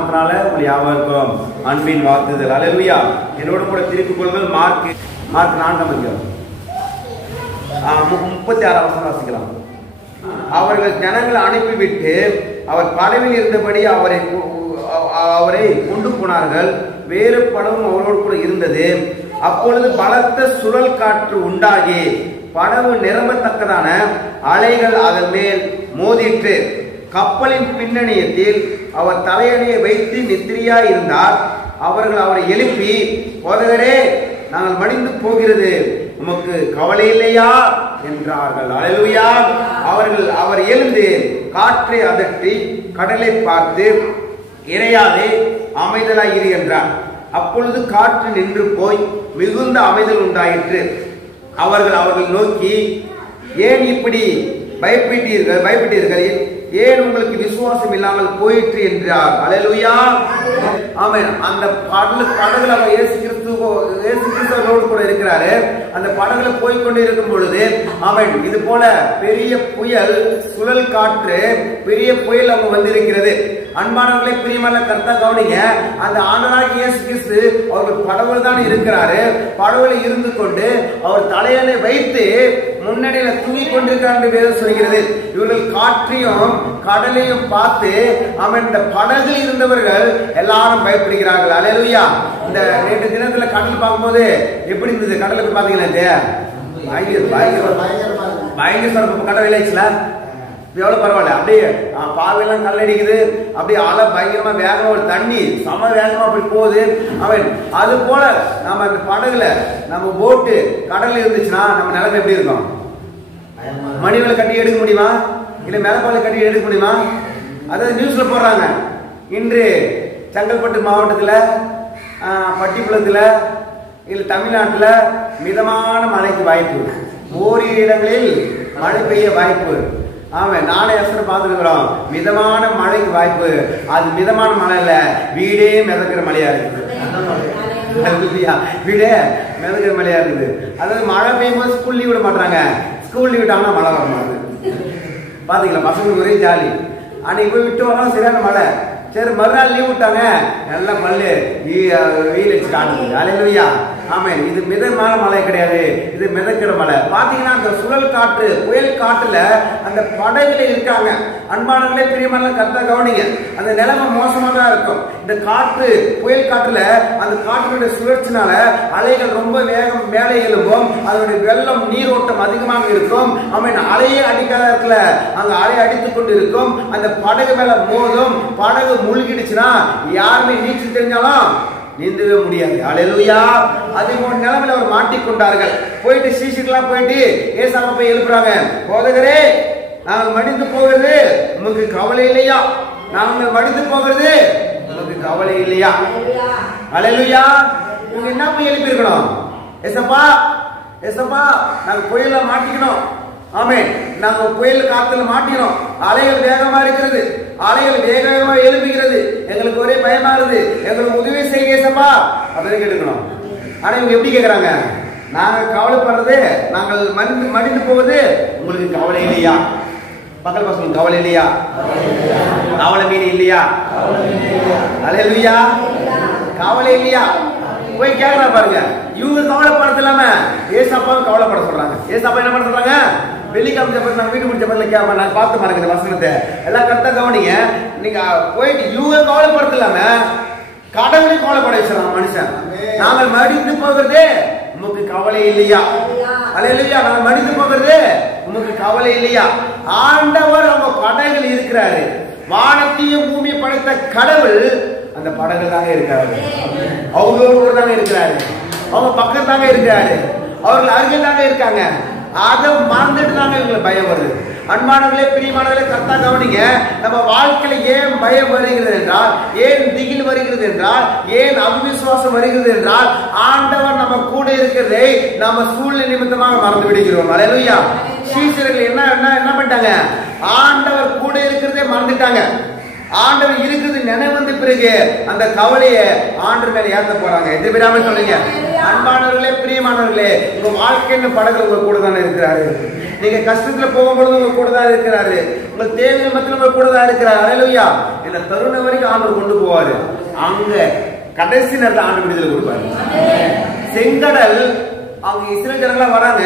நாமத்தினால உங்களை யாவருக்கும் அன்பின் வாழ்த்துதல். அல்லேலூயா. என்னோட கூட திருப்பிக் கொள்ளுங்கள். மார்க் 4 36 வசனம் வாசிக்கலாம். அவர்கள் ஜனங்களை அனுப்பிவிட்டு அவர் படவில் இருந்தபடி அவரை கொண்டு போனார்கள். வேறு படவும் அவரோடு கூட இருந்தது. அப்பொழுது பலத்த சுழல் காற்று உண்டாகி படவு நிரம்பத்தக்கதான அலைகள் அதன் மேல் மோதிற்று. கப்பலின் பின்னணியத்தில் அவர் தலையணையை வைத்து நித்திரையாய் இருந்தார். அவர்கள் அவரை எழுப்பி, போதகரே, நாங்கள் மடிந்து போகிறது, உமக்கு கவலை இல்லையா என்றார்கள். அல்லேலூயா. அவர் எழுந்து காற்றை அதட்டி கடலை பார்த்து, இறையாதே, அமைதலாய் இரு என்றார். அப்பொழுது காற்று நின்று போய் மிகுந்த அமைதல் உண்டாயிற்று. அவர்கள் நோக்கி, ஏன் இப்படி பயப்பட்டீர்கள்? ஏன் உங்களுக்கு விசுவாசம் இல்லாமல் போயிற்று என்றார். அல்லேலூயா. ஆமென். அந்த படகுல அவர் இயேசு கிறிஸ்துவோடு கூட இருக்கிறாரு. அந்த படகுல போய்கொண்டு இருக்கும் பொழுது ஆமென், இது போல பெரிய புயல், சுழல் காற்று, பெரிய புயல் அவங்க வந்திருக்கிறது. அன்பானவர்களே, பிரியமான கர்த்தா கவனிங்க. அந்த ஆண்டவராகிய இயேசு கிறிஸ்து அவர்கள் படகுல தான் இருக்கிறாரு. படகுல இருந்து கொண்டு அவர் தலையணை வைத்து முன்னணியில தூங்கிக் கொண்டிருக்கிறார் என்று வேதம் சொல்கிறது. இவர்கள் காற்றையும் கடலையும் பார்த்து அவன் இந்த படகில் இருந்தவர்கள் எல்லாரும் பயப்படுகிறார்கள். அல்லேலூயா. இந்த நேற்று தினத்துல கடல் பார்க்கும்போது எப்படி இருந்தது? கடலுக்கு பாத்தீங்களா? பயங்கர கடல் இல்லைச்சுல, எவ்வளவு பரவாயில்ல. அப்படியே பார்வையெல்லாம் கல் அடிக்குது. அப்படியே அலை பயங்கரமா வேகமா, ஒரு தண்ணி சம வேகமா போய் போகுது. அவன் அது போல நம்ம அந்த படகுல நம்ம போட்டு கடல்ல இருந்துச்சுன்னா நம்ம நிலைமை எப்படி இருக்கும்? மணிவலை கட்டி எடுக்க முடியுமா? இல்ல மேலப்பாலை கட்டி எடுக்க முடியுமா? அதாவது நியூஸ்ல போடுறாங்க, இன்று செங்கல்பட்டு மாவட்டத்துல, பட்டிக்குளத்துல, இல்ல தமிழ்நாட்டுல மிதமான மழைக்கு வாய்ப்பு, ஓரிரு இடங்களில் மழை பெய்ய வாய்ப்பு. ஆமாம், நானே பார்த்துருக்கிறோம். மிதமான மழைக்கு வாய்ப்பு. அது மிதமான மழை இல்ல, வீடே மிதக்கிற மழையா இருக்குது. வீடே மிதக்கிற மழையா இருக்குது. அதாவது மழை பெய்யும் போது ஸ்கூல் லீவ் விட மாட்டாங்க. ஸ்கூல் லீவ் விட்டாங்கன்னா மழை வர மாட்டேங்குது. பாத்தீங்களா? பசங்களுக்கு ஒரே ஜாலி. அன்னைக்கு போய் விட்டு வரோம், சரியான மழை. சரி, மறுநாள் லீவ் விட்டாங்க, நல்ல பல்லு வெயில் வச்சு காட்டுது. அல்லேலூயா. ஆமென். இது மிதமான மழை கிடையாது, இது மிதக்கிற மழை. பாத்தீங்கன்னா அந்த சுழல் காற்று, புயல் காற்றுல அந்த படகுல இருக்காங்க. அன்பானவர்களே, பிரியமான கர்த்தா கவனிங்க. அந்த நிலைமை மோசமா தான் இருக்கும். இந்த காற்று, புயல் காற்றுல அந்த காற்றினுடைய சுழற்சினால அலைகள் ரொம்ப வேகம் மேலே எழும்பும். அதனுடைய வெள்ளம், நீரோட்டம் அதிகமாக இருக்கும். ஆமென். அலையே அடிக்காத இடத்துல அங்க அலை அடித்துக் கொண்டு இருக்கும். அந்த படகு மேல மோதும். படகு முழுகிடுச்சுன்னா யாருமே நீச்சல் தெரிஞ்சாலும் நீந்தவே முடியாது. அல்லேலூயா. அதே போல நிலைமையில அவர் மாட்டிக்கொண்டார்கள். போயிட்டு சீஷர்களா போயிட்டு ஏசாம போய் எழுப்புறாங்க, போதகரே, நாங்கள் மடிந்து போகிறது உமக்கு கவலை இல்லையா? நாங்கள் மடிந்து போகிறது உமக்கு கவலை இல்லையா? அல்லேலூயா. இவங்க என்ன போய் எழுப்பி இருக்கணும்? ஏசப்பா, ஏசப்பா, நாங்க புயல மாட்டிக்கணும். ஆமென். நாங்க புயல் காத்துல மாட்டினோம். அலைகள் வேகமா இருக்கிறது, அலைகள் வேகமா எழுப்புகிறது, எங்களுக்கு ஒரே பயமா இருக்குது, எங்களுக்கு உதவி செய்ய ஏசப்பா அப்படின்னு கேட்டுக்கணும். ஆனா இவங்க எப்படி கேட்கறாங்க? நாங்க கவலைப்படுறது, நாங்கள் மடிந்து போவது உங்களுக்கு கவலை இல்லையா? பக்கல் பசங்க கவலை இல்லையா? கவலை மீன் இல்லையா? அல்லேலூயா. கவலை இல்லையா? போய் கேட்கறா பாருங்க. இவங்க கவலைப்படுறது இல்லாம ஏசப்பாவும் கவலைப்பட சொல்றாங்க. ஏசப்பா என்ன பண்ண சொல்றாங்க? வெள்ளிக்கிழமை ஜெபத்துல, வீட்டு முடிச்ச ஜெபத்துல கேட்ப, நான் பார்த்து பாருங்க இந்த வசனத்தை எல்லாம் கரெக்டா கவனிங்க. நீங்க போயிட்டு இவங்க கவலைப்படுறது இல்லாம கடவுளை கவலைப்பட வச்சிடறாங்க மனுஷன். நாங்கள் மடிந்து போகிறது உமக்கு கவலை இல்லையா? அல்லேலூயா. நாங்கள் மடிந்து போகிறது உமக்கு கவலை இல்லையா? ஆண்டவர் அவங்க படகுல இருக்கிறாரு. வானத்தையும் பூமியை படைத்த கடவுள் அந்த படகு தாங்க இருக்கிறாரு. அவங்களோடு தாங்க இருக்கிறாரு. அவங்க பக்கம் தாங்க இருக்கிறாரு. அவர்கள் அருகில் தாங்க இருக்காங்க. அதை மறந்துட்டு தாங்க இவங்களுக்கு பயம் வருது. அன்பானவர்களே, பிரியமானவர்களே, கர்த்தா கவனிங்க. நம்ம வாழ்க்கையில ஏன் பயம் வருகிறது என்றால், ஏன் திகில் வருகிறது என்றால், ஏன் அவிசுவாசம் வருகிறது என்றால், ஆண்டவர் நம்ம கூட இருக்கிறதை நம்ம சூழ்நிலை நிமித்தமாக மறந்து விடுகிறோம். அல்லேலூயா. சீஷர்கள் என்ன பண்ணிட்டாங்க? ஆண்டவர் கூட இருக்கிறதே மறந்துட்டாங்க. ஆண்டவர் இருக்குது நினைவு வந்த பிறகு அந்த கவலையை ஆண்டவர் மேல ஏத்த போறாங்க. எதிர்விடாம சொல்லுங்க. அன்பானவர்களே, பிரியமானவர்களே, உங்க வாழ்க்கையின் படகு உங்க கூட தானே இருக்கிறாரு. நீங்க கஷ்டத்துல போகும்பொழுது உங்க கூட தான் இருக்கிறாரு. உங்க தேவை மத்தியில் உங்க கூட தான் இருக்கிறாரு. அல்லேலூயா. இந்த தருணம் வரைக்கும் ஆண்டவர் கொண்டு போவாரு. அங்க கடைசி நேரத்தில் ஆண்டு விடுதலை கொடுப்பாரு. செங்கடல் அவங்க இஸ்ரேல் ஜனங்களா வராங்க,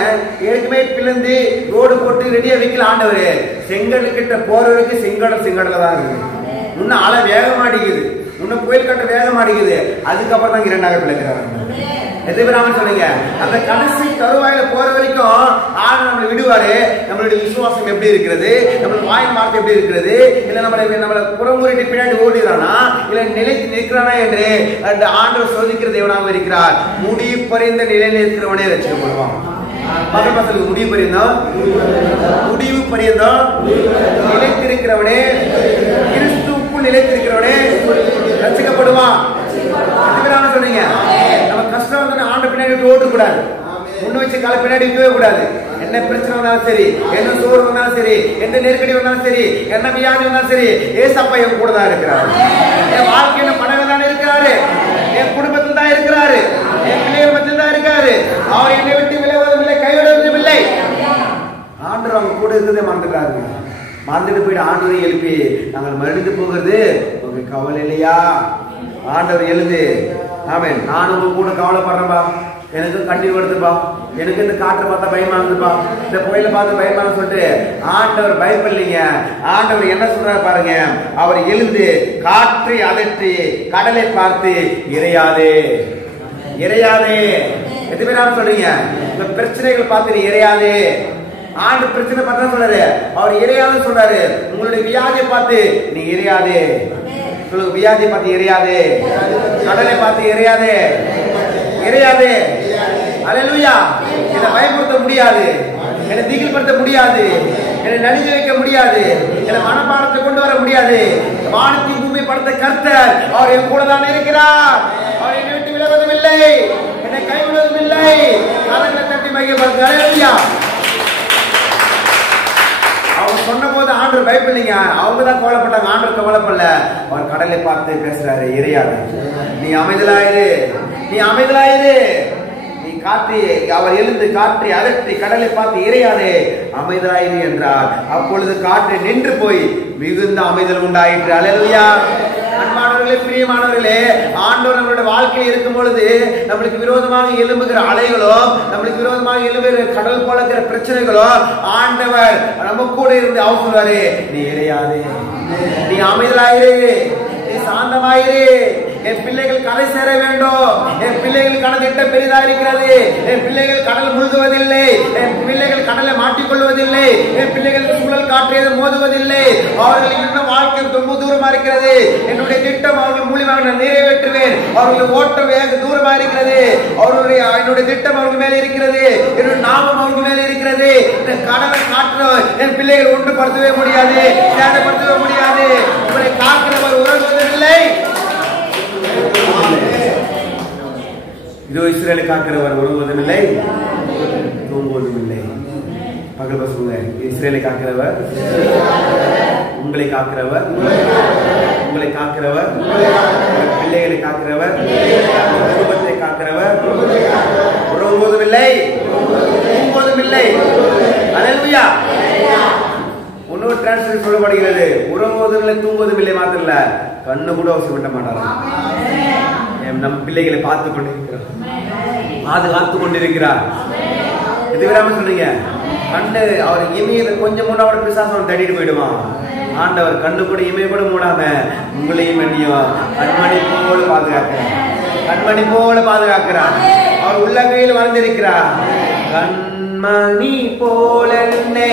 ஏற்கனவே பிளந்து ரோடு போட்டு ரெடியா வைக்கல ஆண்டவரு. செங்கடல் கிட்ட போற வரைக்கும் செங்கடல தான் இருக்கு. முன்ன அலை வேகமாடிக்குது, முன்ன புயல் கட்ட வேகமாடிக்குது. அதுக்கப்புறம் தான் இரண்டாக பிழைக்கிறாங்க. எதிராமன் சொல்லுங்க. அந்த கடைசி தருவாயில போற வரைக்கும் ஆண்டு நம்மளை விடுவாரு. நம்மளுடைய விசுவாசம் எப்படி இருக்கிறது, நம்மளுடைய வாயின் வார்த்தை எப்படி இருக்கிறது, இல்ல நம்மளை புறமுறைட்டு பின்னாடி ஓடிறானா இல்ல நிலைத்து நிற்கிறானா என்று அந்த ஆண்டவர் சோதிக்கிற தேவனாக இருக்கிறார். முடிவு பறிந்த நிலையில் இருக்கிறவனே ரட்சிக்கப்படுவான். மகள் பசங்களுக்கு முடிவு பரியந்தம் நிலைத்திருக்கிறவனே, கிறிஸ்துவுக்குள் நிலைத்திருக்கிறவனே ரட்சிக்கப்படுவான். சொன்னீங்க. நம்ம கஷ்டம் வந்து ஆண்டு பின்னாடி ஓட்ட கூடாது, முன்ன வச்சு கால பின்னாடி வைக்கவே கூடாது. என்ன பிரச்சனை வந்தாலும் சரி, என்ன சோறு வந்தாலும் சரி, என்ன நெருக்கடி வந்தாலும் சரி, என்ன வியாதி வந்தாலும் சரி, ஏசப்பா என் கூட தான் இருக்கிறாரு. என் வாழ்க்கையில பணம் தான் இருக்கிறாரு, என் குடும்பத்தில் தான் இருக்கிறாரு, என் பிள்ளைகள் மத்தியில் தான் இருக்காரு. அவர் என்னை விட்டு விலகுவதில்லை, கைவிடுவதும் இல்லை. ஆண்டவர் அவங்க கூட இருக்கிறதே மறந்துட்டாரு. மறந்துட்டு போயிட்டு ஆண்டவரை எழுப்பி நாங்கள் மறுத்து போகிறது உங்க கவலை இல்லையா? ஆண்டவர் எழுது. ஆமென். நான் உங்க கூட கவலைப்படுறேன்பா, எனக்கு கண்ணீர் வருதுப்பா, எனக்கு இந்த காற்றை பார்த்தா பயமா இருந்துப்பா, இந்த புயலை பார்த்து பயமா சொல்லிட்டு ஆண்டவர் பயப்படலீங்க. ஆண்டவர் என்ன சொல்றாரு பாருங்க. அவர் எழுந்து காற்றை அதற்றி கடலை பார்த்து இறையாதே எத்தனை பேர் சொல்றீங்க? இந்த பிரச்சனைகள் பார்த்து நீ இறையாதே. ஆண்டு பிரச்சனை பார்த்தா சொல்றாரு, அவர் இறையாதே சொல்றாரு. உங்களுடைய வியாதியை பார்த்து நீ இறையாதே. சொல்லுங்க, வியாதியை பார்த்து இறையாதே, கடலை பார்த்து இறையாதே. அல்லேலூயா. என்னை பயப்படுத்த முடியாது, என்னை திகில்படுத்த முடியாது, என்னை நலிஞ்ச வைக்க முடியாது, என்னை மனப்பாடத்தை கொண்டு வர முடியாது. வானத்தின் பூமி படுத்த கர்த்தர் அவர் என் கூட தான் இருக்கிறார். அவர் என்னை விட்டு விலகுவதும் இல்லை, என்னை கைவிடுவதும் இல்லை. கரங்களை தட்டி மையப்படுத்த. அல்லேலூயா. அவங்க சொன்ன போது ஆண்டவர் பயப்படலீங்க, அவங்க தான் கவலைப்பட்டாங்க, ஆண்டவர் கவலைப்படல. அவர் கடலை பார்த்து பேசுறாரு, இறையாது, நீ அமைதலாயிரு, நீ காற்று, அவர் எழுந்து காற்றை அதற்றி கடலை பார்த்து இறையாதே, அமைதலாயிரு என்றார். அப்பொழுது காற்று நின்று போய் மிகுந்த அமைதல் உண்டாயிற்று. அல்லேலூயா. அன்பானவர்களே, பிரியமானவர்களே, ஆண்டவர் நம்மளுடைய வாழ்க்கையில் இருக்கும் பொழுது நம்மளுக்கு விரோதமாக எழும்புகிற அலைகளோ, நம்மளுக்கு விரோதமாக எழும்புகிற கடல் போல இருக்கிற பிரச்சனைகளோ, ஆண்டவர் நம்ம கூட இருந்து அவர் சொல்வாரு, நீ இறையாதே, நீ அமைதலாயிரு, நீ சாந்தமாயிரு. என் பிள்ளைகள் கரை சேர வேண்டும், என் பிள்ளைகள் கடல் திட்டம் பெரிதா இருக்கிறது, என் பிள்ளைகள் கடல் முழுகுவதில்லை, என் பிள்ளைகள் கடலை மாட்டிக்கொள்வதில்லை, என் பிள்ளைகள் சூழல் காற்றியது மோதுவதில்லை, அவர்கள் இன்னும் வாழ்க்கை ரொம்ப தூரமா இருக்கிறது, என்னுடைய திட்டம் அவர்கள் மூலியமாக நான் நிறைவேற்றுவேன், அவர்கள் ஓட்டம் வேக தூரமா இருக்கிறது, என்னுடைய திட்டம் அவர்கள் மேலே இருக்கிறது, என்னுடைய நாமம் அவர்கள் மேலே இருக்கிறது. இந்த கடலை காற்று என் பிள்ளைகள் ஒன்றுபடுத்தவே முடியாது, சேதப்படுத்தவே முடியாது. உங்களை காக்கிறவர் உறங்குவதில்லை. இதோ இஸ்ரேலை காக்கிறவர் உறங்குவதும் இல்லை, தூங்குவதும் இல்லை. பகல் பசுங்க, இஸ்ரேலை காக்கிறவர், உங்களை காக்கிறவர், உங்களை காக்கிறவர், பிள்ளைகளை காக்கிறவர், குடும்பத்தை காக்கிறவர், உறங்குவதும் இல்லை, தூங்குவதும் இல்லை. அல்லேலூயா. இன்னொரு டிரான்ஸ்லேஷன் சொல்லப்படுகிறது, உறங்குவதும் இல்லை, தூங்குவதும் இல்லை மாத்திரம் இல்ல, கண்ணு கூட அவசியம் விட மாட்டார். நம் பிள்ளைகளை பார்த்து கொண்டிருக்கிறார், பாதுகாத்து கொண்டிருக்கிறார். எது விடாம சொல்றீங்க, கண்ணு அவர் இமையை கொஞ்சம் மூடாவோட பிசாசம் தட்டிட்டு போயிடுவான். ஆண்டவர் கண்ணு கூட இமையை கூட மூடாம உங்களையும் என்னையும் கண்மணி போல பாதுகாக்கிறார். அவர் உள்ளங்கையில் வளர்ந்திருக்கிறார். கண்மணி போல என்னை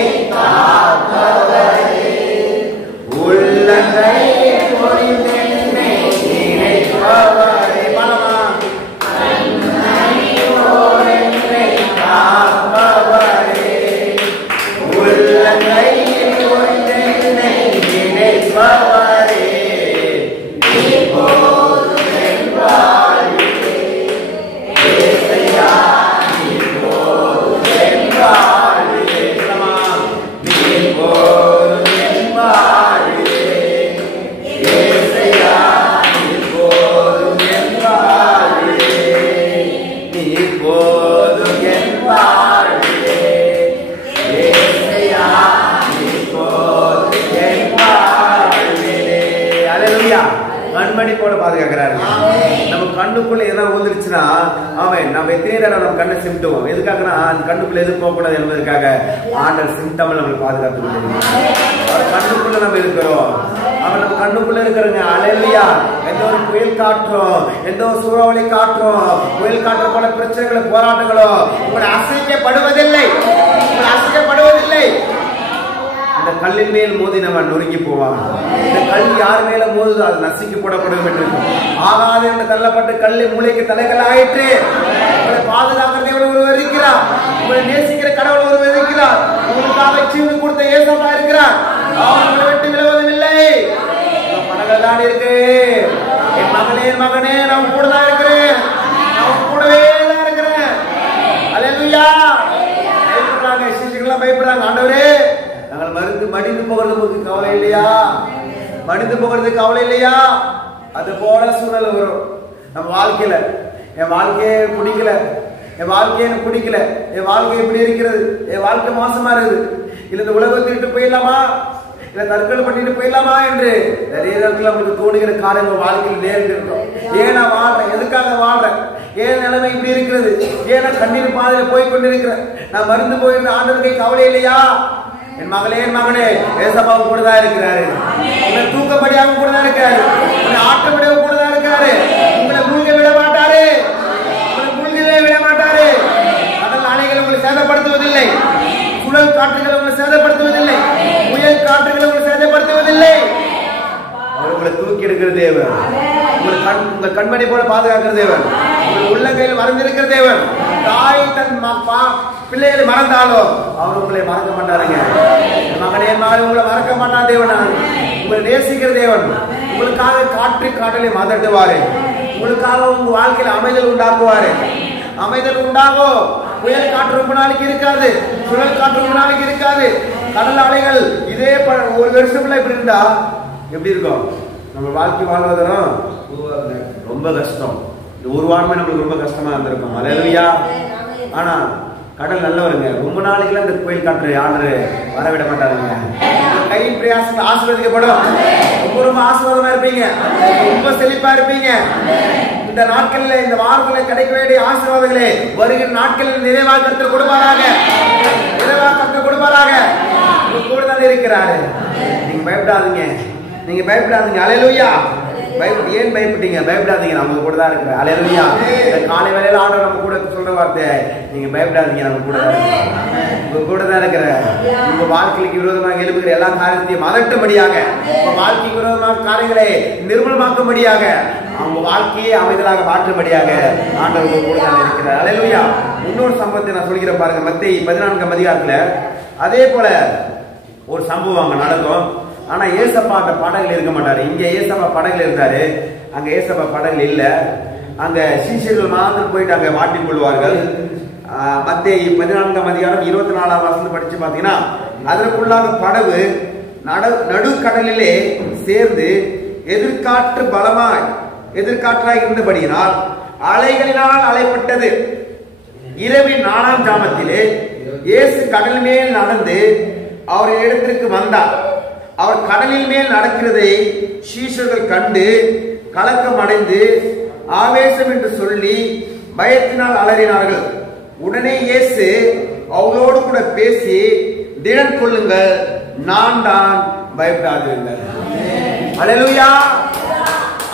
உள்ளங்கையில் பொறிந்தென்னை நினைப்பவர். இப்போதும் என் வாழ்விலே ஏசையா இப்போதும் என் வாழ்விலே. அல்லேலூயா. கண்மணி போல பாதுகாக்கிறாரு. நம்ம கண்ணுக்குள்ள எதாவது ஊந்துருச்சுன்னா அவன் நம்ம எத்தனை நேரம் நம்ம கண்ணை சிம்ட்டுவோம். எதுக்காகனா அந்த கண்ணுக்குள்ள எது போக கூடாது என்பதற்காக ஆண்டவர் சிம்டம் நம்மளை பாதுகாத்து கண்ணுக்குள்ள நம்ம இருக்கிறோம். அவன் நம்ம கண்ணுக்குள்ள இருக்கிறங்க. அல்லேலூயா. எந்த ஒரு புயல் காற்றும், எந்த ஒரு சூறாவளி காற்றும், புயல் காற்று போல பிரச்சனைகளோ போராட்டங்களோ உங்களை அசைக்கப்படுவதில்லை, உங்களை அசைக்கப்படுவதில்லை. இந்த கல்லின் மேல் மோதி நம்ம நொறுங்கி போவான். இந்த கல் யார் மேல மோதுதோ அது நசுக்கி போடப்படும் என்று ஆகாது என்று தள்ளப்பட்டு கல்லு மூளைக்கு தலைகள் ஆயிற்று. உங்களை பாதுகாக்கிறதை ஒருவர் இருக்கிறார், உங்களை நேசிக்கிற கடவுள் ஒருவர் இருக்கிறார், உங்களுக்காக ஜீவன் கொடுத்த ஏசப்பா இருக்கிறார். அவர் உங்களை விட்டு விலவதுமில்லை. பணங்கள் தான் இருக்கு. என் மகனே என் மகனே நான் கூட தான் இருக்கிறேன், நான் கூடவே தான் இருக்கிறேன். அல்லேலூயா. பயப்படுறாங்க, சிசுக்கெல்லாம் பயப்படுறாங்க. ஆண்டவரே நாங்கள் மடிந்து போகிறதுக்கு கவலை இல்லையா? மடிந்து போகிறதுக்கு கவலை இல்லையா? அது போல சூழ்நிலை வரும் நம்ம வாழ்க்கையில. என் வாழ்க்கையே பிடிக்கல, என் வாழ்க்கையை எனக்கு பிடிக்கல, என் வாழ்க்கை எப்படி இருக்கிறது, என் வாழ்க்கை மோசமா இருக்குது, இல்ல இந்த உலகத்தை விட்டு போயிடலாமா, இல்ல தற்கொலை பண்ணிட்டு போயிடலாமா என்று நிறைய நேரத்தில் நம்மளுக்கு தோணுகிற காரியங்கள் வாழ்க்கையில் நேர்ந்து இருக்கும். ஏன் நான் வாழ்றேன், எதுக்காக வாழ்றேன், ஏன் நிலைமை இப்படி இருக்கிறது, ஏன் நான் கண்ணீர் பாதையில போய் கொண்டிருக்கிறேன், நான் மருந்து போயிருந்த ஆண்டவருக்கு கவலை இல்லையா? என் மகளே என் மகனே ஏசப்பாவும் கூட தான் இருக்கிறாரு. உங்களை தூக்கப்படியாகவும் கூட தான் இருக்காரு, உங்களை ஆட்டப்படியாகவும் கூட தான் இருக்காரு. உங்களை மூழ்க விட மாட்டாரு, உங்களை மூழ்கவே விட மாட்டாரு. கடல் அலைகள் உங்களை சேதப்படுத்துவதில்லை, சுழல் காற்றுகள் உங்களை சேதப்படுத்துவதில்லை, புயல் காற்றுகள் உங்களை சேதப்படுத்துவதில்லை. அவர் உங்களை தூக்கி எடுக்கிற தேவன், உங்கள் கண்மணி போல பாதுகாக்கிற தேவன், உங்கள் உள்ளங்கையில் மறந்திருக்கிற தேவன். தாய் தன் பிள்ளைகளை மறந்தாலும் அவர் உங்களை மறக்க மாட்டாருங்க. மகனே மகன் உங்களை மறக்க மாட்டார் தேவன். உங்களை நேசிக்கிற தேவன். உங்களுக்காக காற்று காற்றலை மதட்டுவாரு, உங்களுக்காக உங்க வாழ்க்கையில அமைதல் உண்டாக்குவாரு. அமைதல் உண்டாகும். புயல் காற்று ரொம்ப நாளைக்கு இருக்காது, சுழல் காற்று ரொம்ப நாளைக்கு இருக்காது. கடல் அலைகள் இதே ஒரு வருஷத்துல இப்படி இருந்தா எப்படி இருக்கும்? நம்ம வாழ்க்கை வாழ்வதும் ரொம்ப கஷ்டம். ஒரு வாரமே நம்மளுக்கு ரொம்ப கஷ்டமா இருந்திருக்கும். அல்லேலூயா. ஆனா கடல் நல்லவருங்க. ரொம்ப நாளைக்குலாம் இந்த புயல் காற்று ஆண்டு வரவிட மாட்டாருங்க. கையின் பிரயாசங்கள் ஆசீர்வதிக்கப்படும். ரொம்ப ஆசீர்வாதமா இருப்பீங்க, ரொம்ப செழிப்பா இருப்பீங்க. இந்த நாட்கள்ல இந்த வாரத்துல கிடைக்க வேண்டிய ஆசீர்வாதங்களே வருகிற நாட்களில் நிறைவாக கர்த்தர் கொடுப்பாராக, நிறைவாக கர்த்தர் கொடுப்பாராக. கூட தான் இருக்கிறாரு. நீங்க பயப்படாதீங்க, நீங்க பயப்படாதீங்க. அல்லேலூயா. ஏன் பயப்பட்டீங்க? பயப்படாதீங்க, நம்ம கூட தான் இருக்கிறேன். அல்லேலூயா. காலை வேளையில ஆண்டவர் நம்ம கூட சொல்ற வார்த்தை, நீங்க பயப்படாதீங்க, நம்ம கூட தான் இருக்கிறேன், உங்க கூட தான் இருக்கிறேன். உங்க வாழ்க்கைக்கு விரோதமாக எழுப்புகிற எல்லா காரியத்தையும் அதட்டும்படியாக, உங்க வாழ்க்கைக்கு விரோதமாக காரியங்களை நிர்மூலமாக்கும்படியாக, அவங்க வாழ்க்கையை அமைதலாக மாற்றும்படியாக ஆண்டவர் உங்க கூட தான் இருக்கிறார். அல்லேலூயா. இன்னொரு சம்பவத்தை நான் சொல்கிறேன் பாருங்க. மத்தேயு 14ஆம் அதிகாரத்துல அதே போல ஒரு சம்பவம் அங்க நடக்கும். ஆனா ஏசப்பா அந்த படகுல இருக்க மாட்டாரு. இங்க ஏசப்பா படகுல இருந்தாரு, அங்க ஏசப்பா படகுல இல்ல. அங்க சீஷர்கள் மாத்திரம் போயிட்டு அங்க மாட்டிக் கொள்வார்கள். மத்தேயு 14ஆம் அதிகாரம் 24ஆம் வசனம் படிச்சு பாத்தீங்கன்னா, அதற்குள்ளாக படகு நடுக்கடலிலே சேர்ந்து எதிர்காற்றாய் இருந்தபடியினால் அலைகளினால் அலைப்பட்டது. இரவின் 4ஆம் ஜாமத்திலே இயேசு கடல் மேல் நடந்து அவரின் இடத்திற்கு வந்தார். அவர் கடலில் மேல் நடக்கிறதை சீஷர்கள் கண்டு கலக்கம் அடைந்து ஆவேசம் என்று சொல்லி பயத்தினால் அலறினார்கள். உடனே இயேசு அவளோடு கூட பேசி, திடன் கொள்ளுங்கள், நான் தான், பயப்படாதீர்கள். அல்லேலூயா.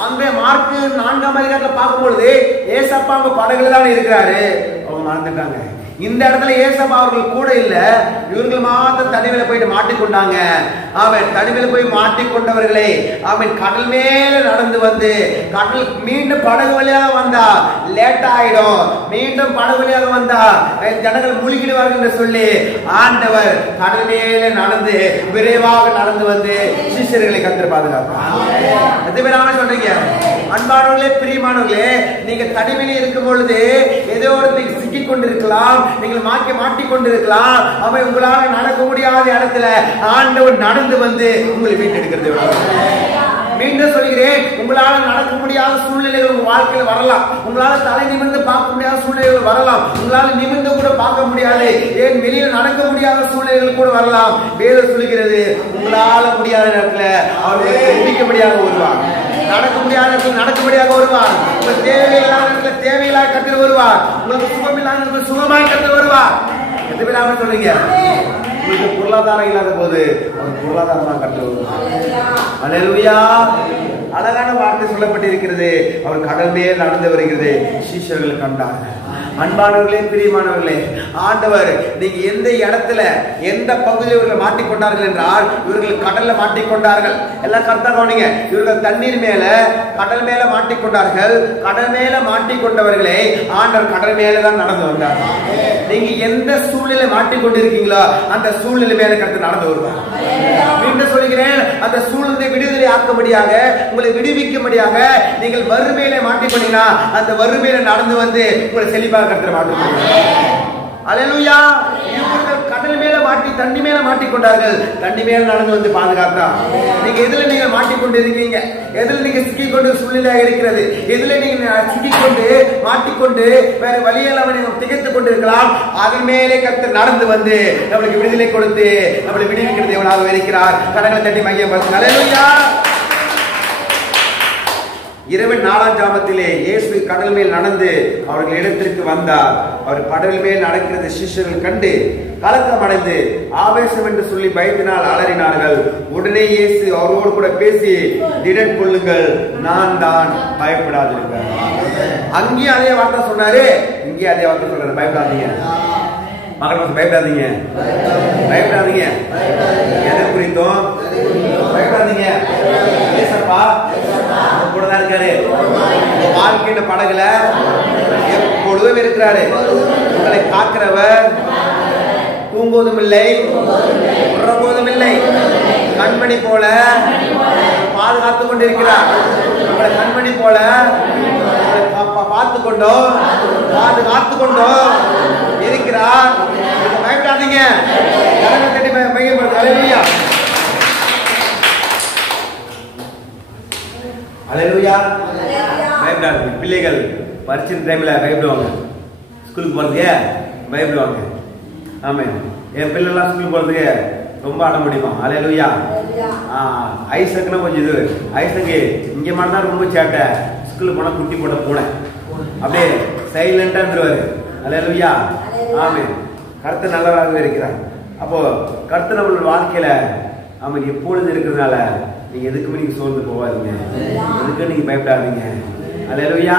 அங்கே மார்க் 4ஆம் அதிகாரத்துல பார்க்கும் பொழுது ஏசப்பா அவங்க படகுல தான் இருக்கிறாரு. அவங்க மறந்துட்டாங்க. இந்த இடத்துல ஏசப்பா அவர்கள் கூட இல்ல, இவர்கள் மாத்திரம் தனிமையில போயிட்டு மாட்டிக்கொண்டாங்க. அவன் தனிமையில போய் மாட்டிக்கொண்டவர்களே அவன் கடல் மேல நடந்து வந்து கடல் மீண்டும் படகு வழியாக வந்தா லேட் ஆயிடும், மீண்டும் படகு வழியாக வந்தா ஜனங்கள் முழுகிடுவார்கள் என்று சொல்லி ஆண்டவர் கடல் மேல நடந்து விரைவாக நடந்து வந்து சிஷ்யர்களை கர்த்தர் பாதுகாப்பார். எத்தனை பேர் சொல்றீங்க? அன்பானவர்களே, பிரியமானவர்களே, நீங்க தனிமையில இருக்கும் பொழுது ஏதோ ஒரு சிக்கிக் கொண்டிருக்கலாம், நீங்கள் மாட்டிக்கொண்டிருக்கலாம். அவை உங்களால் நடக்க முடியாத இடத்துல ஆண்டவர் நடந்து வந்து உங்களை மீட்டெடுக்கிறது. மீண்டும் சொல்கிறேன், உங்களால நடக்க முடியாத சூழ்நிலைகள் உங்க வாழ்க்கையில் வரலாம். உங்களால தலை நிமிர்ந்து பார்க்க முடியாத சூழ்நிலைகள் வரலாம். உங்களால நிமிர்ந்து கூட பார்க்க முடியாது, ஏன் வெளியில் நடக்க முடியாத சூழ்நிலைகள் கூட வரலாம். வேதம் சொல்கிறது, உங்களால முடியாத நேரத்துல அவர்களுக்கு நம்பிக்கைப்படியாக வருவார். நடக்க முடியாத இடத்துல நடக்கும்படியாக வருவார். உங்களுக்கு தேவையில்லாத இடத்துல தேவையில்லாத கருத்தில் வருவார். உங்களுக்கு சுகம் இல்லாத இடத்துல சுகமாக கருத்தில் வருவார். எது பேராம சொல்றீங்க? உங்களுக்கு பொருளாதாரம் இல்லாத போது அவர் பொருளாதாரமா கருத்தில் வருவார். அல்லேலூயா. அழகான வார்த்தை சொல்லப்பட்டிருக்கிறது. அவர் கடல் மேல் நடந்து வருகிறது, சீஷர்கள் கண்டார்கள். அன்பானவர்களே, பிரியமானவர்களே, ஆண்டவர் நீங்க எந்த இடத்துல எந்த பகுதியில் இவர்கள் மாட்டிக்கொண்டார்கள் என்றால், இவர்கள் கடல்ல மாட்டிக்கொண்டார்கள். எல்லாம் கரெக்டா கவனிங்க. இவர்கள் தண்ணீர் மேல கடல் மேல மாட்டிக்கொண்டார்கள். கடல் மேல மாட்டிக்கொண்டவர்களை ஆண்டவர் கடல் மேலதான் நடந்து வந்தார். நீங்க எந்த சூழ்நிலை மாட்டிக்கொண்டிருக்கீங்களோ அந்த சூழ்நிலை மேல கருத்து நடந்து வருவார். மீண்டும் சொல்கிறேன், அந்த சூழ்நிலை விடுதலை ஆக்கும்படியாக, உங்களை விடுவிக்கும்படியாக நீங்கள் வறுமையில மாட்டிக்கொண்டீங்கன்னா அந்த வறுமையில நடந்து வந்து உங்களை செழிப்பாக கர்த்தர் மாட்டுவார். அல்லேலூயா. இவர்கள் கடல் மேல மாட்டி தண்ணி மேல மாட்டிக்கொண்டார்கள். தண்ணி மேல நடந்து வந்து பாதுகாத்தார். நீங்க எதுல நீங்க மாட்டிக்கொண்டிருக்கீங்க? எதுல நீங்க சிக்கிக்கொண்டு சூழ்நிலையாக இருக்கிறது? எதுல நீங்க சிக்கிக்கொண்டு மாட்டிக்கொண்டு வேற வழியெல்லாம் நீங்க திகைத்துக் கொண்டிருக்கலாம். அதன் மேலே கர்த்தர் நடந்து வந்து நம்மளுக்கு விடுதலை கொடுத்து நம்மளை விடுவிக்கிறது எவனாக இருக்கிறார். கடலை தட்டி மையம் பார்த்து. அல்லேலூயா. இரவு 4ஆம் ஜாமத்திலே இயேசு கடல் மேல் நடந்து அவர்கள் இடத்திற்கு வந்தார். அவர் கடல் மேல் நடக்கிறது சீஷர்கள் கண்டு கலக்கம் அடைந்து ஆவேசம் என்று சொல்லி பயத்தினால் அலறினார்கள். உடனே இயேசு அவரோடு கூட பேசி, திடன் கொள்ளுங்கள், நான் தான், பயப்படாதீர்கள். அங்கேயும் அதே வார்த்தை சொன்னாரு, இங்கேயும் அதே வார்த்தை சொல்றாரு, பயப்படாதீங்க. மகள் பயப்படாதீங்க, பயப்படாதீங்க. எதை குறித்தும் பயப்படாதீங்க. ஏசப்பா கூடதான் இருக்காரு. வாழ்க்கையில படகுல எப்பொழுதும் இருக்கிறாரு. உங்களை காக்கிறவர் தூங்குவதும் இல்லை, உறங்குவதும் இல்லை. கண்மணி போல பாதுகாத்துக் கொண்டிருக்கிறார். உங்களை கண்மணி போல பார்த்து கொண்டோ பாதுகாத்து கொண்டோ இருக்கிறார். பயப்படாதீங்க. அல்லேலூயா. அல்லேலூயா. பயப்படாதீங்க. பிள்ளைகள் பரீட்சை டைம்ல பயப்படுவாங்க, ஸ்கூலுக்கு போறதுக்கு பயப்படுவாங்க. ஆமா, என் பிள்ளை எல்லாம் ஸ்கூலுக்கு போறதுக்கு ரொம்ப அடம் பிடிக்கும். அல்லேலூயா. ஐசக்குன்னா கொஞ்சம் இது, ஐசக்கு இங்க மட்டும் ரொம்ப சேட்டை. ஸ்கூலுக்கு போனா குட்டி போட்ட பூனை அப்படியே சைலண்டா இருந்துருவாரு. அல்லேலூயா. ஆமே. கர்த்தர் நல்லவராகவே இருக்கிறார். அப்போ கர்த்தர் நம்மளோட வாழ்க்கையில ஆமா எப்பொழுது இருக்கிறதுனால நீங்க எதுக்குமே நீங்க சோர்ந்து போவாதீங்க, எதுக்கு நீங்க பயப்படாதீங்க. அல்லேலூயா.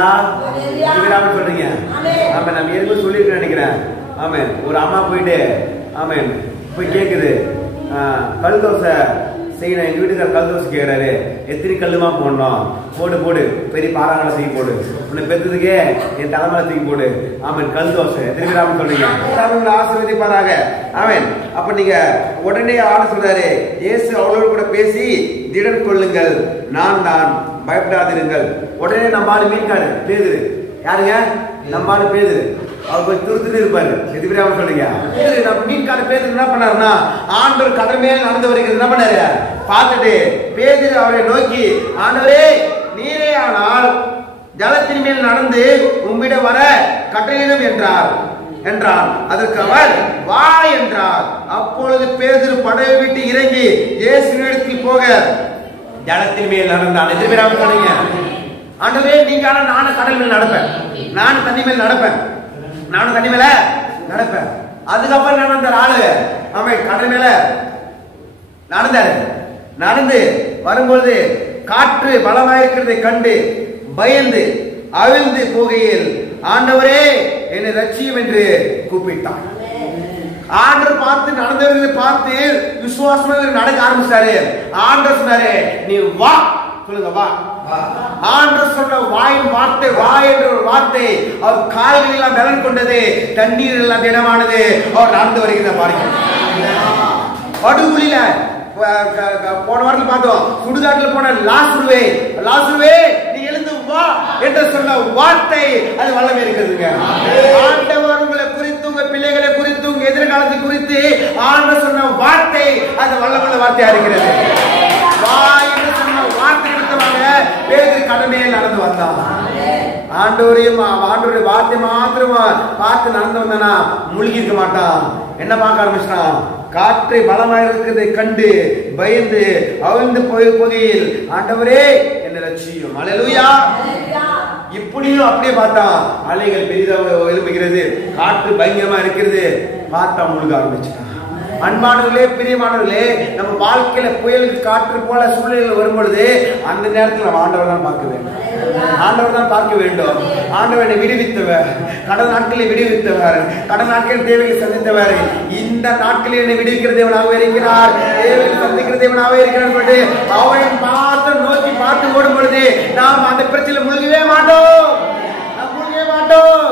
சொல்றீங்க. ஆமா, நம்ம ஏற்கனவே சொல்லிருக்கேன் நினைக்கிறேன். ஆமா, ஒரு அம்மா போயிட்டு ஆமா போய் கேக்குது, கல் தோசை செய்யணும். எங்க வீட்டுக்கார கல் தோசை கேட்கிறாரு, எத்தனை கல்லுமா போடணும்? போடு போடு, பெரிய பாறாங்களை தூக்கி போடு, உன்னை பெற்றதுக்கே என் தலைமையில தூக்கி போடு. ஆமன், கல் தோசை எத்தனை பேர் சொல்றீங்க? ஆசீர்வதிப்பாராக. ஆமன். அப்ப நீங்க உடனே ஆட சொல்றாரு, இயேசு அவளோடு கூட பேசி, திடன் கொள்ளுங்கள், நான் தான், பயப்படாதிருங்கள். உடனே நம்ம ஆளு மீன்காடு பேதுரு. யாருங்க? நம்ம ஆளு பேதுரு. அவர் கொஞ்சம் துருத்துட்டு இருப்பாரு. எதுவுமே சொல்லுங்க. நம்ம மீன்கார பேதுரு என்ன பண்ணாருன்னா, ஆண்டவர் கடல் மேல் நடந்து வருகிறது என்ன பண்ணாரு பார்த்துட்டு பேதுரு அவரை நோக்கி, ஆண்டவரே நீரே ஆனால் ஜலத்தின் மேல் நடந்து உம்மிடம் வர கட்டளையிடும் என்றார். அதற்கு அவர் வா என்றார். அப்பொழுது பேதுரு படவை விட்டு இறங்கி இயேசுவினிடத்தில் போக ஜலத்தின் மேல் நடந்தான். எதுவுமே சொல்லுங்க. ஆண்டவரே நீங்க ஆனா நானும் கடல் மேல் நடப்பேன், நானும் தண்ணி மேல் நடப்பேன், நானும் தண்ணி மேல நடப்பேன். அதுக்கப்புறம் நடந்த ஆளு அவன் கடல் மேல நடந்தாரு. நடந்து வரும்பொழுது காற்று பலமாயிருக்கிறதை கண்டு பயந்து அவிழ்ந்து போகையில், ஆண்டவரே என்னை ரட்சியும் என்று கூப்பிட்டான். ஆண்டவர் பார்த்து நடந்தவர்களை பார்த்து விசுவாசமாக நடக்க ஆரம்பிச்சாரு. ஆண்டவர் சொன்னாரு, நீ வா. சொல்லுங்க, வா. ஆண்டவர் சொன்ன வாயின் வார்த்தை, வா என்ற ஒரு வார்த்தை அவர் கால்கள் எல்லாம் பலன் கொண்டது, தண்ணீர் எல்லாம் திடமானது. அவர் நடந்து வருகிறத பாருங்க. படுகுழியில போன வாரத்தில் பார்த்தோம், சுடுகாட்டில் போன லாசுருவே நீ எழுந்து வா என்று சொன்ன வார்த்தை அது வல்லமை இருக்கிறதுங்க. ஆண்டவர் உங்களை குறித்து, உங்க பிள்ளைகளை குறித்து, உங்க எதிர்காலத்தை குறித்து ஆண்டவர் சொன்ன வார்த்தை அது வல்லமுள்ள வார்த்தையா இருக்கிறது. வா என்று சொன்ன வார்த்தை கடமையில் நடந்து வந்தான். ஆண்டவரையும் ஆண்டவருடைய வார்த்தை மாத்திரம் பார்த்து நடந்து வந்தானா மூழ்கி இருக்க மாட்டான். என்ன பார்க்க ஆரம்பிச்சான்? காற்றை பலமாக இருக்கிறதை கண்டு பயந்து அவிழ்ந்து போகையில் ஆண்டவரே என்னை ரட்சியும். அல்லேலூயா. இப்படியும் அப்படியே பார்த்தான். அலைகள் பெரிதாக எழுப்புகிறது, காற்று பயங்கரமா இருக்கிறது. பார்த்தா முழுக ஆரம்பிச்சான். அன்பானவர்களே, பிரியமானவர்களே, நம்ம வாழ்க்கையில புயலுக்கு காற்று போல சூழ்நிலைகள் வரும் பொழுது அந்த நேரத்தில் நம்ம ஆண்டவர் தான் பார்க்க வேண்டும். ஆண்டவர் தான் பார்க்க வேண்டும். ஆண்டவரை விடுவித்தவர், கடந்த நாட்களை விடுவித்தவர், கடந்த நாட்களில் தேவையை சந்தித்தவர், இந்த நாட்களில் என்னை விடுவிக்கிற தேவனாக இருக்கிறார், தேவையை சந்திக்கிற தேவனாக இருக்கிறார். அவரை பார்த்து நோக்கி பார்த்து ஓடும் பொழுது நாம் அந்த பிரச்சனை முழுகவே மாட்டோம். முழுகவே மாட்டோம்.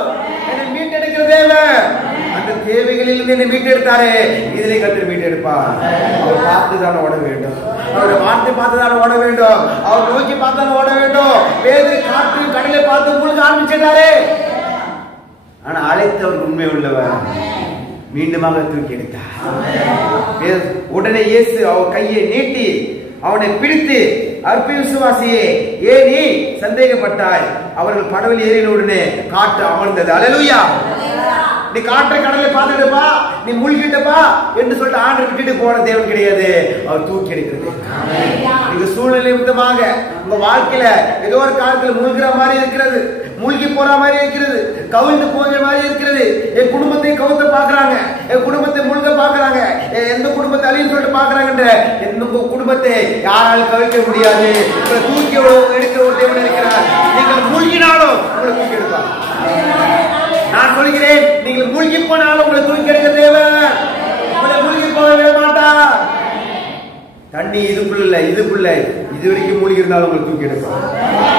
என்னை மீட்டெடுக்கிற தேவன் அந்த தேவைகளில் என்னை மீட்டெடுத்தாரே, இதிலே கர்த்தர் மீட்டெடுப்பார். அவர் பார்த்துதான் ஓட வேண்டும். அவருடைய வார்த்தை பார்த்துதான் ஓட வேண்டும். அவர் நோக்கி பார்த்துதான் ஓட வேண்டும். பேதுரு காற்று கடலை பார்த்து முழுக ஆரம்பிச்சிட்டாரே, ஆனா அழைத்தவர் உண்மை உள்ளவர். மீண்டுமாக தூக்கி எடுத்தார். உடனே இயேசு அவர் கையை நீட்டி அவனை பிடித்து, அற்ப விசுவாசியே, ஏன் நீ சந்தேகப்பட்டாய்? அவர்கள் படவில் ஏறின உடனே காற்று அமர்ந்தது. அல்லேலூயா. நீ காற்றை கடலை பார்த்துடுப்பா, நீ மூழ்கிட்டப்பா என்று சொல்லிட்டு ஆண்டவர் விட்டுட்டு போன தேவன் கிடையாது. அவர் தூக்கி எடுக்கிறது. நீங்க சூழ்நிலை விதமாக உங்க வாழ்க்கையில ஏதோ ஒரு காலத்துல மூழ்கிற மாதிரி இருக்கிறது, மூழ்கி போற மாதிரி இருக்கிறது, கவிழ்ந்து போகிற மாதிரி இருக்கிறது. என் குடும்பத்தை கவுத்த பாக்குறாங்க, என் குடும்பத்தை முழுக்க பாக்குறாங்க, எந்த குடும்பத்தை அழின்னு சொல்லிட்டு பாக்குறாங்கன்ற எந்த குடும்பத்தை யாராலும் கவிழ்க்க முடியாது. உங்களை தூக்கி எடுக்க ஒரு தேவன் இருக்கிறார். நீங்கள் மூழ்கினாலும் உங்களை தூக்கி எடுப்பார். நான் சொல்கிறேன், நீங்கள் மூழ்கி போனாலும் உங்களை தூக்கி எடுக்க தேவன் உங்களை மூழ்கி போகவே மாட்டார். தண்ணி இதுக்குள்ள இது வரைக்கும் மூழ்கி இருந்தாலும் உங்களை தூக்கி எடுப்பார்.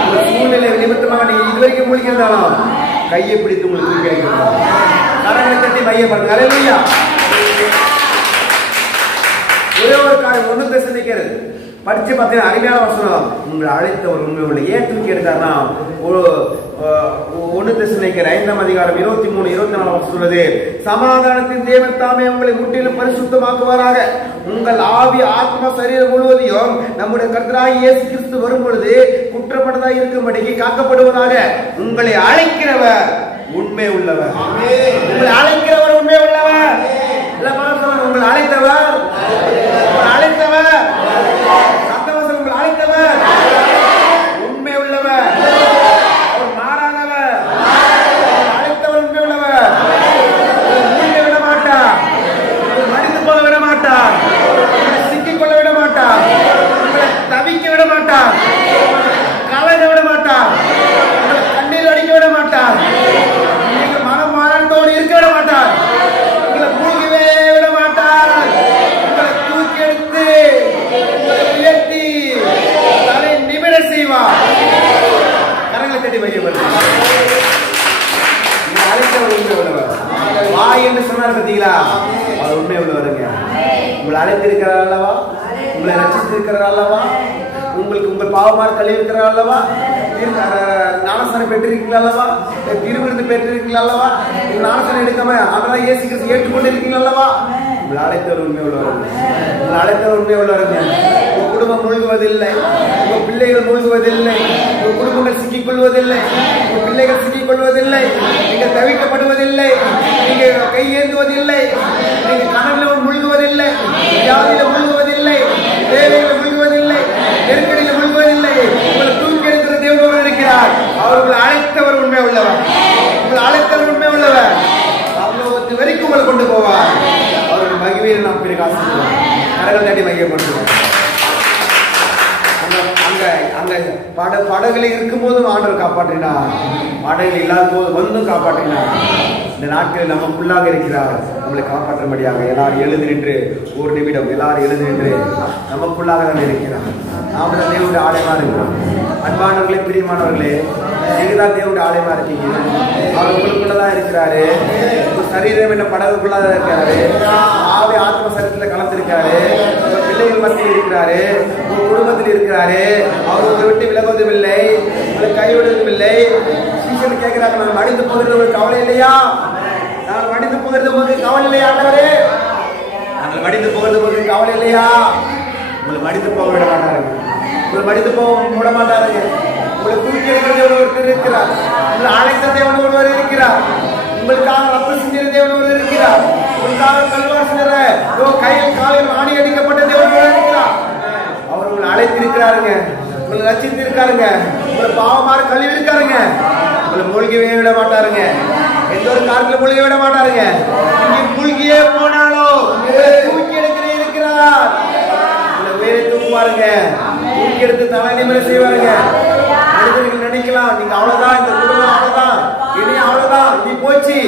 உங்க சூழ்நிலை நிமித்தமாக நீங்க இது வரைக்கும் மூழ்கி இருந்தாலும் கையை பிடித்து உங்களை தூக்கி எடுக்கிறார். கரங்களை தட்டி மையப்படுங்க. அல்லேலூயா. ஒரே ஒரு காரியம் ஒண்ணு பேசிக்கிறது படிச்சு பார்த்தீங்கன்னா அருமையான வசனம். உங்களை அழைத்தவர் உண்மை உள்ள. ஏன் தூக்கி எடுத்தார்னா, 1 தெசலோனிக்கேயர் 5ஆம் அதிகாரம் 23, 24 சொல்லுது, சமாதானத்தின் தேவன் தாமே உங்களை முற்றிலும் பரிசுத்தமாக்குவாராக. உங்கள் ஆவி, ஆத்மா, சரீரம் முழுவதையும் நம்முடைய கர்த்தராகிய இயேசு கிறிஸ்து வரும் பொழுது குற்றப்பட்டதாக இருக்கும்படிக்கு காக்கப்படுவதாக. உங்களை அழைக்கிறவர் உண்மை உள்ளவர். உங்களை அழைக்கிறவர் உண்மை உள்ளவர். உங்களை அழைத்தவர், அழைத்தவர், உங்களை அழைத்தவர் உண்மை உள்ளவர், மாறாதவர். அழைத்தவர் உண்மை உள்ளவர். மூழ்க விட மாட்டார், மடிந்து போக விட மாட்டார், சிக்கிக் கொள்ள விட மாட்டார், தவிக்க விட மாட்டார், கலங்க விட மாட்டார், கண்ணீர் அடிக்க விட மாட்டார், நீங்கள் மனம் மாறத்தோடு இருக்க விட மாட்டார், உங்களை மூழ்கவே விட மாட்டார். உங்களை தூக்கி எடுத்து உங்களை உயர்த்தி தலை நிமிர செய்வார். கரங்களை தட்டி வைக்கப்படும். அழைத்தவர் உண்மை உள்ளவர். வாய் என்று சொன்னார் பார்த்தீங்களா, அவர் உண்மை உள்ளவருங்க. உங்களை அழைத்திருக்கிறார் அல்லவா, உங்களை ரட்சித்திருக்கிறார் அல்லவா, உங்களுக்கு உங்கள் பாவமாக கழுவி இருக்கிறார் அல்லவா, ஞானஸ்தானம் பெற்றிருக்கீங்களா அல்லவா, திருவிருந்து பெற்றிருக்கீங்களா அல்லவா, ஞானஸ்தானம் எடுக்காம அதெல்லாம் இயேசு கிறிஸ்து ஏற்றுக்கொண்டு இருக்கீங்களா அல்லவா. உங்களை அழைத்தவர் உண்மை உள்ளவர்கள். உங்களை அழைத்தவர் உண்மை உள்ளவர்கள். உங்க குடும்பம் மூழ்குவதில்லை, உங்க பிள்ளைகள் மூழ்குவதில்லை, உங்க குடும்பங்கள் சிக்கிக் கொள்வதில்லை, உங்க பிள்ளைகள் சிக்கிக் கொள்வதில்லை, நீங்கள் தவிக்கப்படுவதில்லை, நீங்க கையேந்துவதில்லை, நீங்க கனவில் மூழ்குவதில்லை, வியாதியில மூழ்குவதில்லை, தேவையில் மூழ்குவதில்லை, நெருக்கடியில் மூழ்குவதில்லை. உங்களை தூக்கி எடுக்கிற தேவனோடு இருக்கிறார். அவர் உங்களை அழைத்தவர் உண்மை உள்ளவர். உங்களை அழைத்தவர் உண்மை உள்ளவர். அவ்வளவு வரைக்கும் உங்களை கொண்டு போவார். அவருடைய மகிமையில் நாம் பிரகாசிக்கிறோம். கரங்கள் தட்டி மகிமைப்படுத்துவோம். அங்க படகுல இருக்கும் போதும் ஆண்டவர் காப்பாற்றினார், படகுல இல்லாத போது வந்தும் காப்பாற்றினார். இந்த நாட்களில் நமக்குள்ளாக இருக்கிறார், நம்மளை காப்பாற்றும்படியாக. எல்லாரும் எழுந்து நின்று ஒரு நிமிடம், எல்லாரும் எழுந்து நின்று நமக்குள்ளாக தான் இருக்கிறார். நாம தான் தேவனுடைய ஆலயமா இருக்கிறோம். அன்பானவர்களே, பிரியமானவர்களே, நீங்க தான் தேவனுடைய ஆலயமா இருக்கீங்க. அவர் உங்களுக்குள்ளதான் இருக்கிறாரு. சரீரம் என்ன படகுக்குள்ளதான் இருக்காரு. ஆவி ஆத்ம சரீரத்துல கலந்திருக்காரு. உங்க பிள்ளைகள் மத்தியில் இருக்கிறாரு, உங்க குடும்பத்தில் இருக்கிறாரு. அவர் உங்களை விட்டு விலகுவதும் இல்லை, உங்களை கைவிடுவதும் இல்லை. சீசன் கேட்கிறாங்க, நான் மடிந்து போகிறது உங்களுக்கு கவலை இல்லையா? நாங்கள் மடிந்து போகிறது உங்களுக்கு கவலை இல்லையா? ஆண்டவரே, நாங்கள் மடிந்து போகிறது உங்களுக்கு கவலை இல்லையா? உங்களை மடிந்து போக விட மாட்டாருங்க. உங்களை மடிந்து போக விட மாட்டாருங்க. உங்களை தூக்கி எடுக்கிற தேவன் ஒருத்தர் இருக்கிறார். உங்களை அழைத்த தேவன் ஒருவர் இருக்கிறார். உங்களுக்காக ரத்தம் சிந்தின தேவன் ஒருவர் இருக்கிறார். உங்களுக்காக கல்வாரி சிந்தற கையில் காலில் ஆணி அடிக்கப்பட்ட தேவன் ஒருவர் இருக்கிறார். அவர் உங்களை அழைத்திருக்கிறாருங்க, உங்களை ரட்சித்திருக்காருங்க, உங்களை பாவமாக கழுவி இருக்காருங்க. உங்களை மூழ்கிவே விட மாட்டாருங்க, எந்த ஒரு காலத்துல மூழ்கி விட மாட்டாருங்க. நீங்க மூழ்கியே போனாலும் தூக்கி எடுக்கிற இருக்கிறார். உங்களை உயரை தூக்குவாருங்க, தூக்கி எடுத்து தலை நிமிர செய்வாருங்க. மனிதர்கள் நினைக்கலாம் நீங்க அவ்வளவுதான், இந்த குடும்பம் அவ்வளவுதான், இனி அவ்வளவுதான், நீ போச்சு,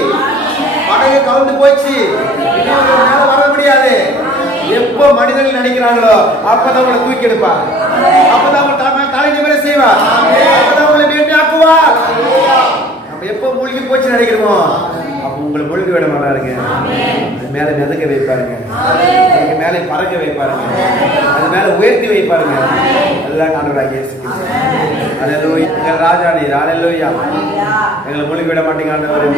படகு கவுந்து போச்சு, இனி மேல வர முடியாது. எப்போ மனிதர்கள் நினைக்கிறாங்களோ அப்பதான் உங்களை தூக்கி எடுப்பார், அப்பதான் உங்களை தலை நிமிர செய்வார், அப்பதான் உங்களை மேன்மையாக்குவார். நம்ம எப்போ மூழ்கி போச்சு நினைக்கிறோமோ அப்ப உங்களை மூழ்கி விட மாட்டாருங்க. அது மேல மிதக்க வைப்பாருங்க, அதுக்கு மேல பறக்க வைப்பாருங்க, அது மேல உயர்த்தி வைப்பாருங்க. அதுதான் ஆண்டவராகிய இயேசு கிறிஸ்து. அல்லேலூயா. எங்கள் ராஜா நீர். அல்லேலூயா. எங்களை மூழ்கி விட மாட்டீங்க ஆண்டவரே.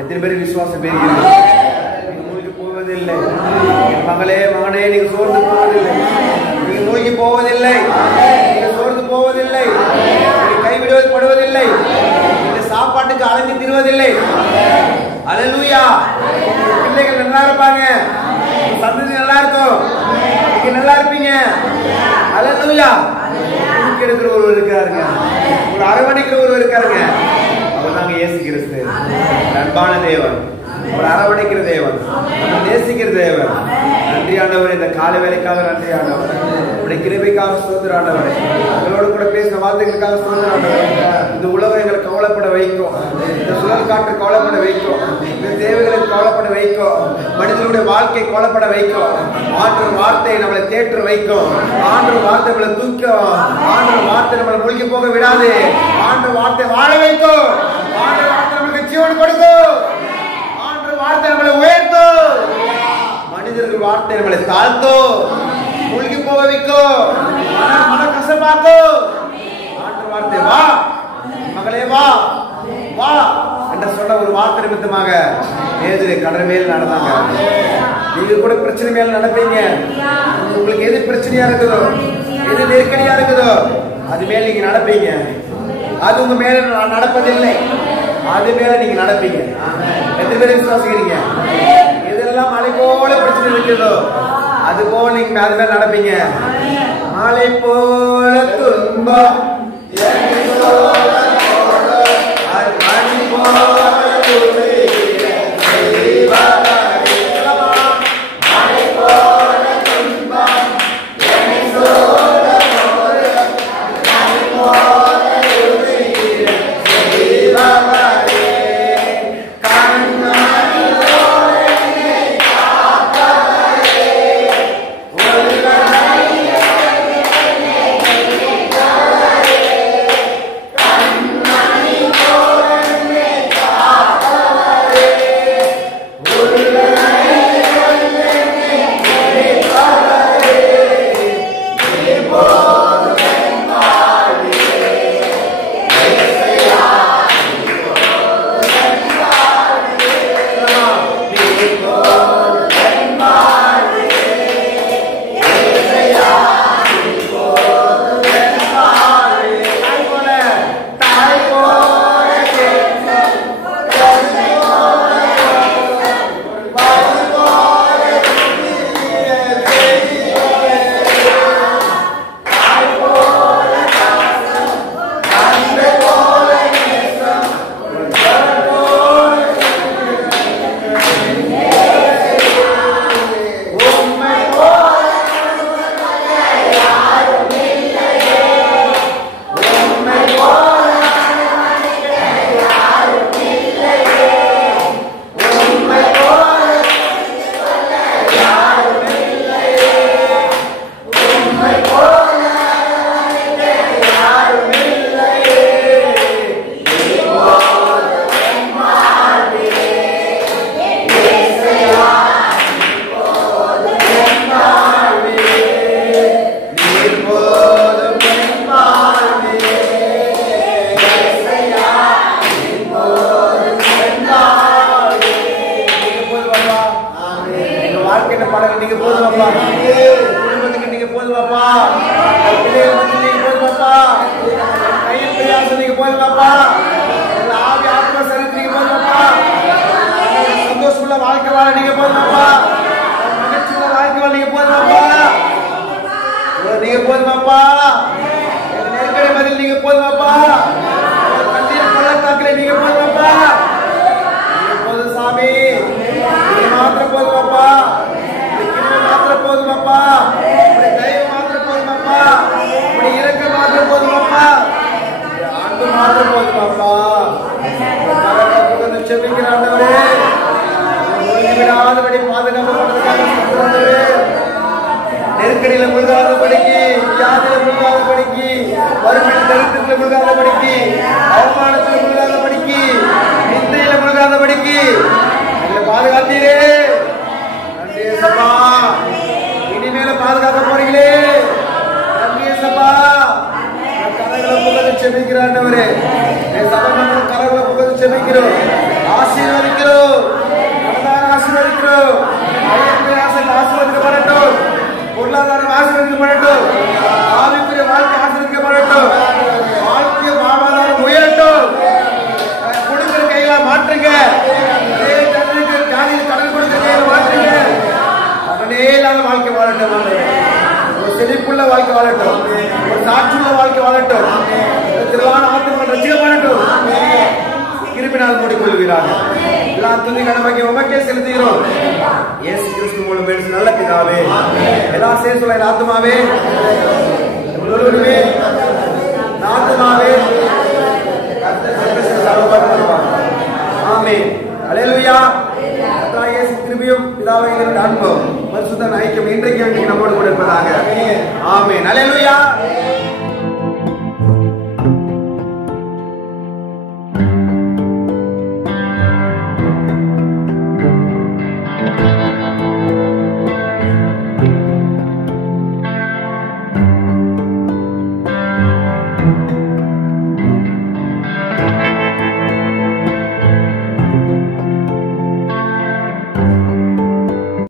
எத்தனை பேருக்கு விசுவாசம் பெறுகிறீர்கள்? நீங்க மூழ்கி போவதில்லை. மகளே மகனே, நீங்க சோர்ந்து போவதில்லை, நீங்க மூழ்கி போவதில்லை, நீங்க சோர்ந்து போவதில்லை, நீங்க கைவிடுவதில்லை, நீங்க சாப்பாட்டுக்கு அலைஞ்சு திரிவதில்லை. அல்லேலூயா. பிள்ளைகள் நல்லா இருப்பாங்க, சந்ததி நல்லா இருக்கும், நீங்க நல்லா இருப்பீங்க. அல்லேலூயா. தூக்கி எடுக்கிற ஒருவர் இருக்காருங்க, ஒரு அரவணைக்கிற ஒருவர் இருக்காருங்க. அவர் தாங்க இயேசு கிறிஸ்து. அன்பான தேவன், ஒரு அரவணைக்கிற தேவன், நேசிக்கிற தேவன். நன்றி ஆண்டவர், இந்த காலை வேலைக்காக நன்றி ஆண்டவர், உடைய கிருபைக்காக ஸ்தோத்திரம் ஆண்டவர், உங்களோட கூட பேசின வார்த்தைகளுக்காக ஸ்தோத்திரம் ஆண்டவர். இந்த உலகம் எங்களை கவலைப்பட வைக்கும், இந்த சுழல் காற்று கவலைப்பட வைக்கும், இந்த தேவைகளை கவலைப்பட வைக்கும், மனிதனுடைய வாழ்க்கை கவலைப்பட வைக்கும். ஆண்டவர் வார்த்தை நம்மளை தேற்ற வைக்கும், ஆண்டவர் வார்த்தை நம்மளை தூக்கும், ஆண்டவர் வார்த்தை நம்மளை மூழ்கி போக விடாது, ஆண்டவர் வார்த்தை வாழ வைக்கும், ஆண்டவர் வார்த்தை நமக்கு ஜீவன் கொடுக்கும், ஆண்டவர் வார்த்தை நம்மளை உயர்த்தும், மனிதர்கள் வார்த்தை நம்மளை தாழ்த்தும், மூழ்கி போக வைக்கும், மன கசப்பாக்கும். ஆண்டவர் வார்த்தை வா மகளே வா வா என்று சொன்ன ஒரு வார்த்தை நிமித்தமாக ஏது கடல் மேல் நடந்தாங்க. நீங்க கூட பிரச்சனை மேல நடப்பீங்க. உங்களுக்கு எது பிரச்சனையா இருக்குதோ, எது நெருக்கடியா இருக்குதோ அது மேல நீங்க நடப்பீங்க. அது உங்க மேல நடப்பதில்லை, அது மேல நீங்க நடப்பீங்க. எத்தனை பேர் விசுவாசிக்கிறீங்க? எதெல்லாம் மலை போல பிரச்சனை இருக்குதோ அது போல நீங்க அது மேல நடப்பீங்க. மலை போல துன்பம் நீங்க போதுமாப்பா, குடும்பத்துக்கு நீங்க போதுமாப்பா, நீங்க போதுமாப்பா. போதுமாப்பா. ஆவி ஆத்மா சரீரத்துக்கு நீங்க போதுமாப்பா. சந்தோஷமுள்ள வாழ்க்கை வாழ நீங்க போதுமாப்பா. மகிழ்ச்சியுள்ள வாழ்க்கை வாழ நீங்க போதுமாப்பா. நீங்க போதுமாப்பா. நெருக்கடி பதில் நீங்க போதுமாப்பா. கண்ணீர் பள்ளத்தாக்கிலே நீங்க போதுமாப்பா. நீங்க போதும் சாமி. நீங்க மாத்திரம் போதுமாப்பா. மாத்திரம் போதுமாப்பா. தெய்வம் மாத்திரம் போதுமாப்பா. இறக்க மாத்திரம் போதுமாப்பா. அன்பு மாத்திரம் போதுமாப்பா. செபிக்கிற ஆண்டவரே, விடாதபடி பாதுகாப்பு பண்றதுக்காக நெருக்கடியில முழுகாதபடிக்கு, வியாதியில முழுகாதபடிக்கு, வறுமையில் தரித்திரத்துல முழுகாதபடிக்கு, அவமானத்துல முழுகாதபடிக்கு, நிந்தையில முழுகாதபடிக்கு எங்களை பாதுகாத்தீரே. நன்றி ஏசப்பா. இனிமேல பாதுகாக்க போறீங்களே. நன்றி ஏசப்பா. கரங்களை புகழ்ந்து செபிக்கிற ஆண்டவரே, கரங்களை புகழ்ந்து செபிக்கிறோம். ஆசீர்வதிக்கிறோம். ஆசீர்வதிக்கிறோம். ஆசீர்வதிக்கப்படட்டும். பொருளாதாரம் ஆசீர்வதிக்கப்படட்டும். ஆவிக்குரிய வாழ்க்கை ஆசீர்வதிக்கப்படட்டும். வாழ்க்கை வாழ்வாதாரம் உயரட்டும். கொடுக்கிற கையில மாற்றுங்க. கடன் கொடுக்கிற கையில மாற்றுங்க. அவனே இல்லாத வாழ்க்கை வாழட்டும். ஒரு செழிப்புள்ள வாழ்க்கை வாழட்டும். ஒரு சாட்சியுள்ள வாழ்க்கை வாழட்டும். திருவான ஆத்மாக்கள் ரட்சிக்கப்படட்டும். கிருபினால் மூடிக்கொள்கிறார்கள். எல்லா துணி கடமைக்கு உமக்கே செலுத்துகிறோம். இயேசு கிறிஸ்து மூலம் பேசு நல்ல பிதாவே. எல்லா சேர்த்துள்ள ஆத்மாவே, ஆத்மாவே ஆமென். அல்லேலூயா. இயேசு கிருபையும் பிதாவின் அன்பும் பரிசுத்த ஐக்கியம் இன்றைக்கு நம்மோடு கூட இருப்பதாக. ஆமென். அல்லேலூயா.